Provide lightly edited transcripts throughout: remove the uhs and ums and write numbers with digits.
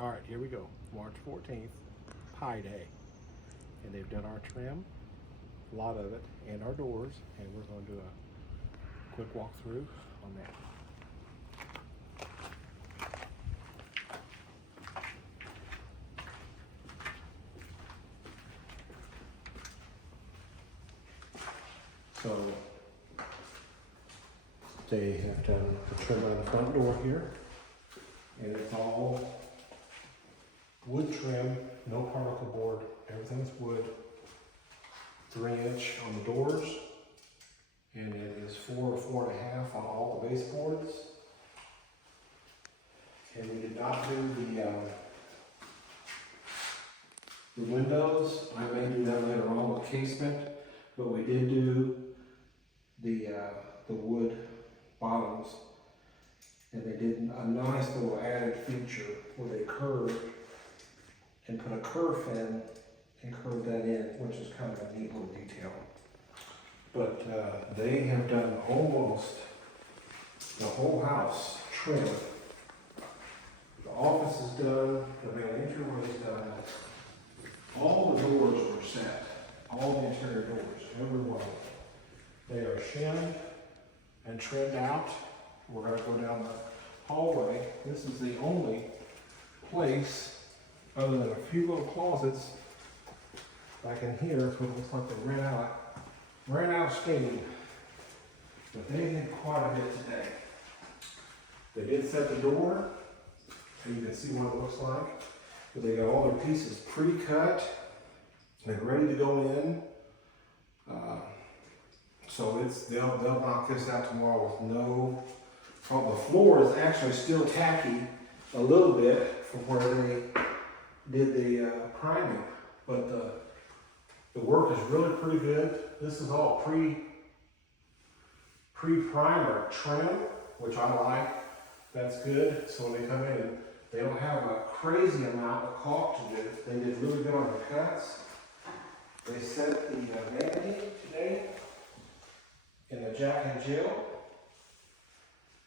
All right, here we go. March 14th, Pi Day. And they've done our trim, a lot of it, and our doors. And we're going to do a quick walkthrough on that. So they have done the trim on the front door here. And it's all wood trim, no particle board, everything's wood. 3-inch on the doors, and it is 4 or 4.5 on all the baseboards. And we did not do the windows. I may do that later on with casement, but we did do the wood bottoms. And they did a nice little added feature where they curved and put a curve fin and curve that in, which is kind of a neat little detail. But they have done almost the whole house trim. The office is done, the main entryway is done. All the doors were set, all the interior doors, every one of them. They are shimmed and trimmed out. We're going to go down the hallway. This is the only place, other than a few little closets back in here, so it looks like they ran out of steam. But they did quite a bit today. They did set the door, and you can see what it looks like. But they got all their pieces pre-cut. They're ready to go in. So they'll knock this out tomorrow with no problem. The floor is actually still tacky a little bit from where they did the priming, but the work is really pretty good. This is all pre-primer trim, which I like. That's good. So when they come in, they don't have a crazy amount of caulk to do. They did really good on the cuts. They set the vanity today in the Jack and Jill.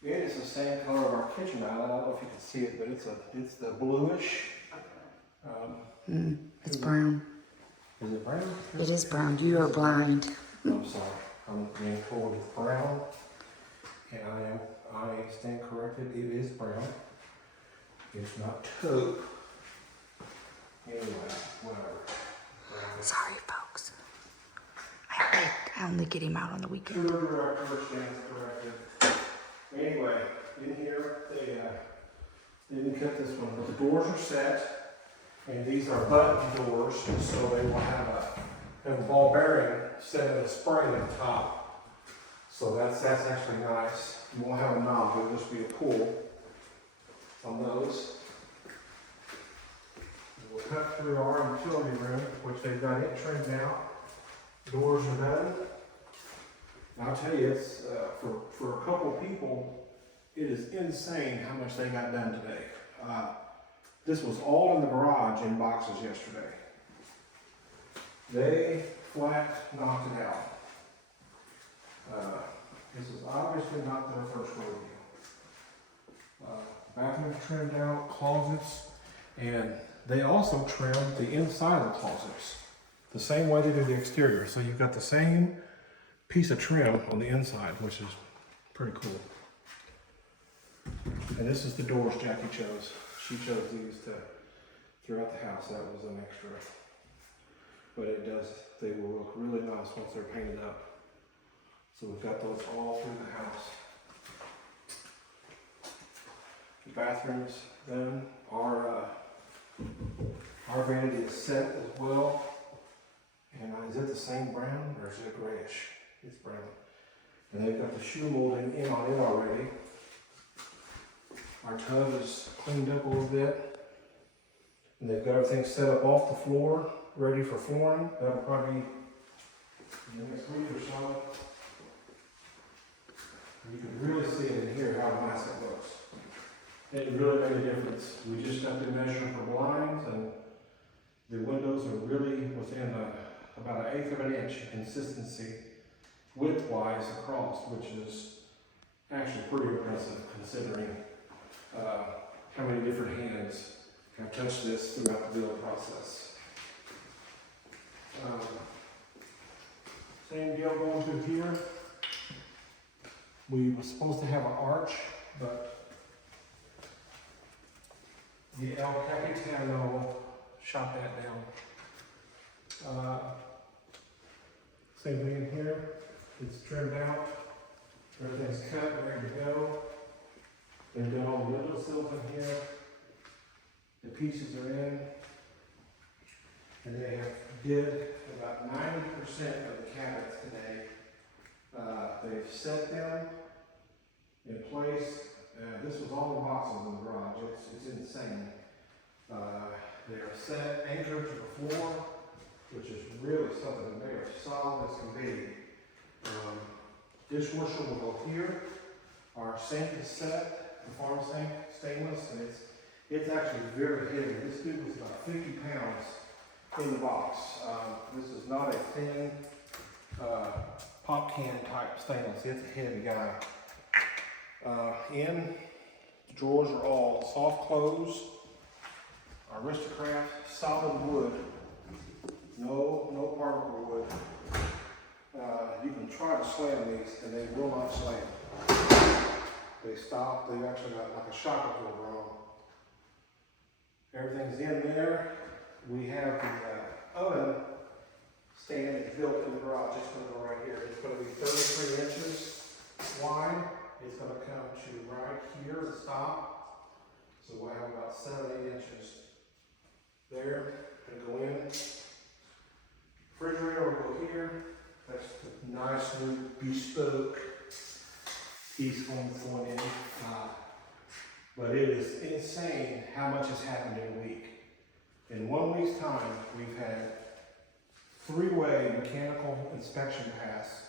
It is the same color of our kitchen island. I don't know if you can see it, but it's the bluish. It's brown. Is it brown? It is brown. You are blind. I'm sorry. I'm being told it's brown, and I stand corrected. It is brown. It's not taupe. Anyway, whatever. Sorry, folks. I only get him out on the weekend. Sewer director stands corrected. Anyway, in here, they didn't cut this one, but the doors are set, and these are button doors, so they will have a ball bearing set in a spring at the top. So that's actually nice. You won't have a knob, it'll just be a pull on those. We'll cut through our utility room, which they've got it trimmed out. Doors are done. I'll tell you, it's for a couple people, it is insane how much they got done today. This was all in the garage in boxes yesterday. They flat knocked it out. This is obviously not their first rodeo. Bathrooms trimmed out, closets, and they also trimmed the inside of the closets the same way they do the exterior. So you've got the same piece of trim on the inside, which is pretty cool. And this is the doors Jackie chose. She chose these throughout the house. That was an extra. But they will look really nice once they're painted up. So we've got those all through the house. The bathrooms then our vanity is set as well. And is it the same brown or is it grayish? It's brown. And they've got the shoe molding in on it already. Our tub is cleaned up a little bit. And they've got everything set up off the floor, ready for flooring. That'll probably be in the next week or so. You can really see it in here how nice it looks. It really made a difference. We just got to measure for blinds, and the windows are really within about 1/8 of an inch consistency width-wise across, which is actually pretty impressive considering how many different hands have touch this throughout the build process. Same deal going through here. We were supposed to have an arch, but the El Capitano shot that down. Same thing in here. It's trimmed out. Everything's cut, ready to go. They've done all the window sills in here. The pieces are in. And they have did about 90% of the cabinets today. They've set them in place. This was all the boxes in the garage. It's insane. They are set, anchored to the floor, which is really something. They are solid as can be. Dishwasher will go here. Our sink is set, the farm sink, stainless, and it's actually very heavy. This dude was about 50 pounds in the box. This is not a thin pop can type stainless. It's a heavy guy. The drawers are all soft close. Aristocrat solid wood. No particle wood. You can try to slam these and they will not slam. They stop. They've actually got like a shock absorber on. Everything's in there. We have the oven stand that's built in the garage. It's going to go right here. It's going to be 33 inches wide. It's going to come to right here to stop. So we'll have about 7 or 8 inches there. Going to go in. Refrigerator will go here. That's the nice new bespoke piece going in. But it is insane how much has happened in a week. In 1 week's time, we've had 3-way mechanical inspection pass.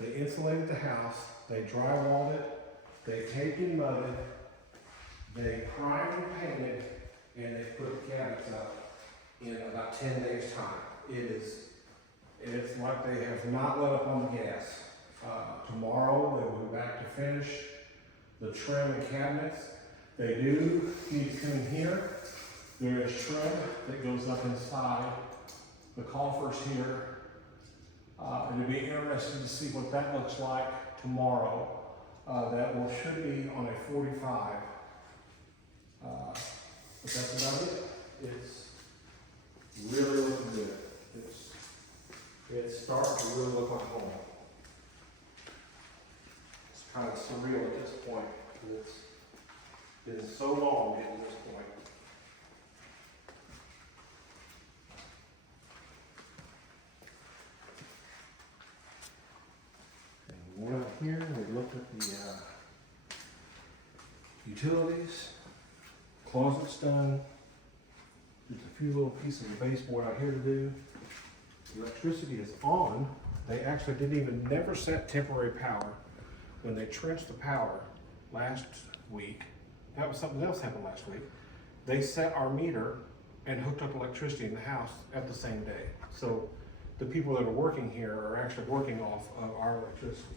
They insulated the house, they drywalled it, they taped and mudded, they primed and painted, and they put the cabinets up in about 10 days' time. It's like they have not let up on the gas. Tomorrow they will be back to finish the trim and cabinets. They do need to come in here. There is trim that goes up inside the coffers here. It'll be interesting to see what that looks like tomorrow. Should be on a 45. But that's about it. It's really looking good. It's starting to really look like home. It's kind of surreal at this point. It's been so long getting to this point. And we went out here and we looked at the utilities. Closet's done. There's a few little pieces of baseboard out here to do. The electricity is on. They actually never set temporary power. When they trenched the power last week, that was something else happened last week. They set our meter and hooked up electricity in the house at the same day. So the people that are working here are actually working off of our electricity.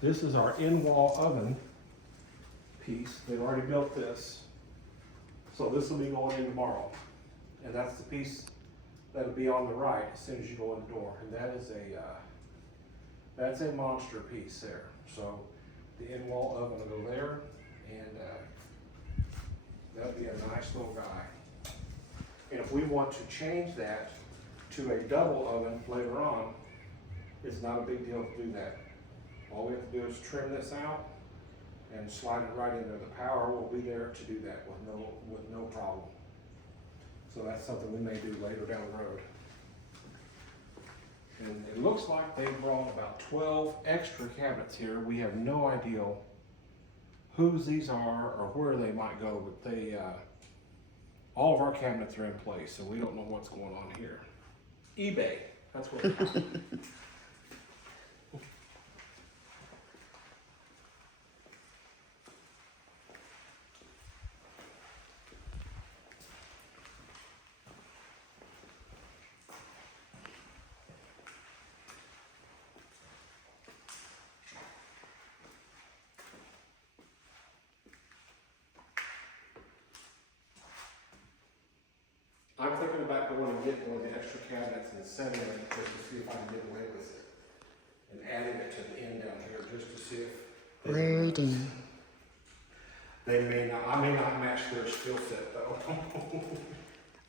This is our in-wall oven piece. They've already built this. So this will be going in tomorrow. And that's the piece that'll be on the right as soon as you go in the door. And that is that's a monster piece there. So the in-wall oven will go there, and that'll be a nice little guy. And if we want to change that to a double oven later on, it's not a big deal to do that. All we have to do is trim this out and slide it right in there. The power will be there to do that with no problem. So that's something we may do later down the road. And it looks like they brought about 12 extra cabinets here. We have no idea whose these are or where they might go, but all of our cabinets are in place, so we don't know what's going on here. eBay, that's what it is. back going and get one of the extra cabinets and setting it just to see if I can get away with it. And adding it to the end down here just to see if. Larry Dean. They may not, I may not match their skill set though.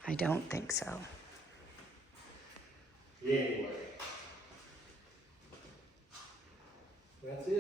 I don't think so. Anyway. That's it.